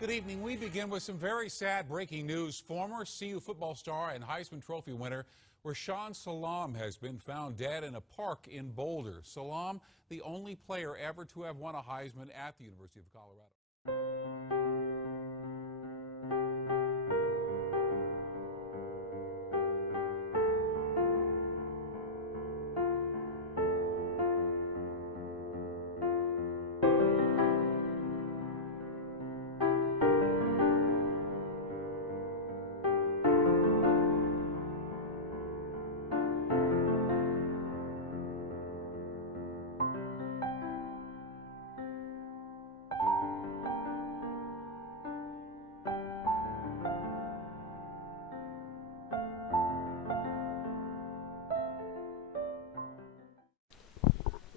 Good evening. We begin with some very sad breaking news. Former CU football star and Heisman Trophy winner Rashaan Salam has been found dead in a park in Boulder. Salam, the only player ever to have won a Heisman at the University of Colorado.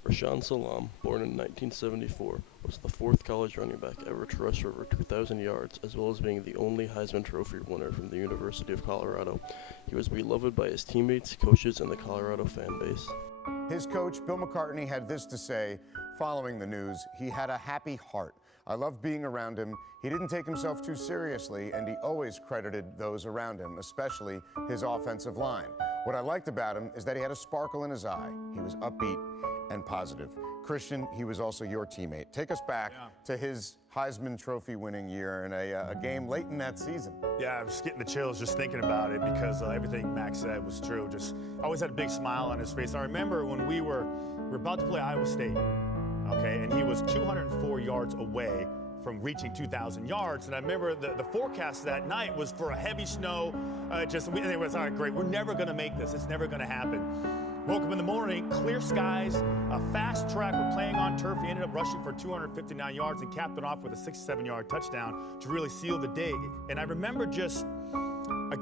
Rashaan Salam, born in 1974, was the fourth college running back ever to rush for over 2,000 yards, as well as being the only Heisman Trophy winner from the University of Colorado. He was beloved by his teammates, coaches, and the Colorado fan base. His coach, Bill McCartney, had this to say following the news: "He had a happy heart. I loved being around him. He didn't take himself too seriously, and he always credited those around him, especially his offensive line. What I liked about him is that he had a sparkle in his eye. He was upbeat and positive." Christian, he was also your teammate. Take us back to his Heisman Trophy winning year in a game late in that season. Yeah, I'm just getting the chills just thinking about it because everything Max said was true. Just always had a big smile on his face. I remember when we were about to play Iowa State, okay, and he was 204 yards away from reaching 2,000 yards. And I remember the forecast that night was for a heavy snow. And it was, all right, great, we're never gonna make this. It's never gonna happen. Woke up in the morning, clear skies, a fast track. We're playing on turf. He ended up rushing for 259 yards and capped it off with a 67-yard touchdown to really seal the day. And I remember just how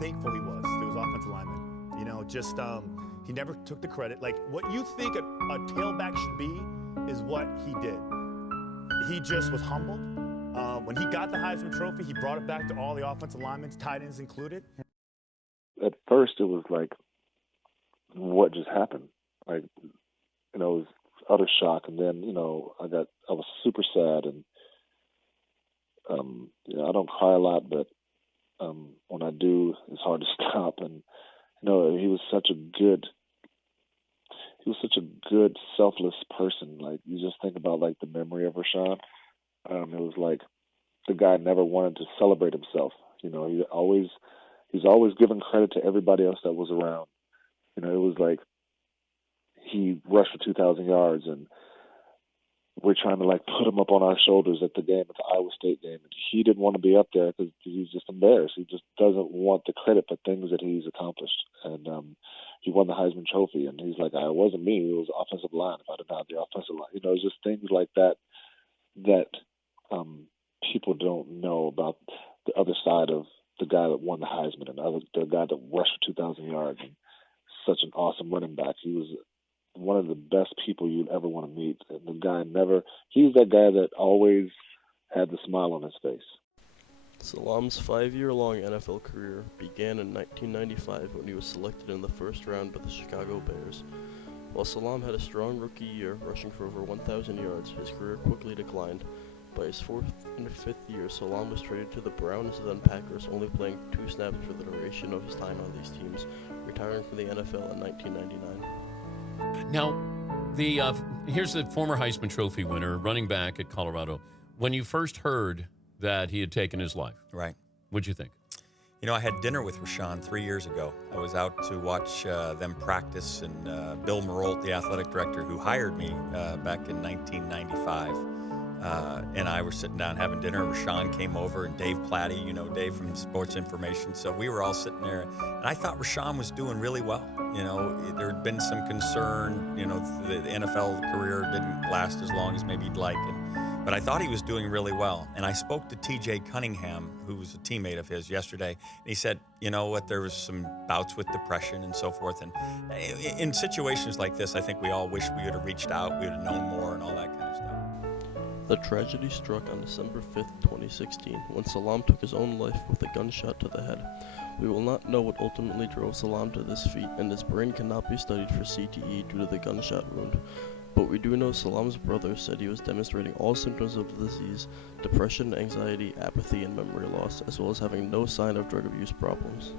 thankful he was to his offensive lineman. You know, he never took the credit. Like what you think a tailback should be is what he did. He just was humbled. When he got the Heisman Trophy, he brought it back to all the offensive linemen, tight ends included. At first, it was like, what just happened? Like, it was utter shock. And then, I was super sad. And, I don't cry a lot, but when I do, it's hard to stop. And, he was such a good, selfless person. Like, you just think about, the memory of Rashaan. It was like the guy never wanted to celebrate himself. He's always given credit to everybody else that was around. It was like he rushed for 2,000 yards, and we're trying to put him up on our shoulders at the Iowa State game. And he didn't want to be up there because he's just embarrassed. He just doesn't want the credit for things that he's accomplished. And he won the Heisman Trophy, and he's like, it wasn't me. It was the offensive line. If I didn't have the offensive line, it's just things like that people don't know about the other side of the guy that won the Heisman and the guy that rushed for 2,000 yards and such an awesome running back. He was one of the best people you'd ever want to meet. And he's that guy that always had the smile on his face. Salam's 5-year-long NFL career began in 1995 when he was selected in the first round by the Chicago Bears. While Salam had a strong rookie year, rushing for over 1,000 yards, his career quickly declined. By his 4th and 5th year, Salam was traded to the Browns and then Packers, only playing 2 snaps for the duration of his time on these teams, retiring from the NFL in 1999. Now, here's the former Heisman Trophy winner, running back at Colorado. When you first heard that he had taken his life, right? What'd you think? I had dinner with Rashaan 3 years ago. I was out to watch them practice, and Bill Marolt, the athletic director who hired me back in 1995, and I were sitting down having dinner. Rashaan came over, and Dave Platty, Dave from Sports Information. So we were all sitting there, and I thought Rashaan was doing really well. There had been some concern. The NFL career didn't last as long as maybe he'd like. But I thought he was doing really well. And I spoke to T.J. Cunningham, who was a teammate of his yesterday. And he said, there was some bouts with depression and so forth. And in situations like this, I think we all wish we would have reached out, we would have known more and all that kind of stuff. The tragedy struck on December 5th, 2016, when Salam took his own life with a gunshot to the head. We will not know what ultimately drove Salam to this feat, and his brain cannot be studied for CTE due to the gunshot wound. but we do know Salam's brother said he was demonstrating all symptoms of the disease: depression, anxiety, apathy, and memory loss, as well as having no sign of drug abuse problems.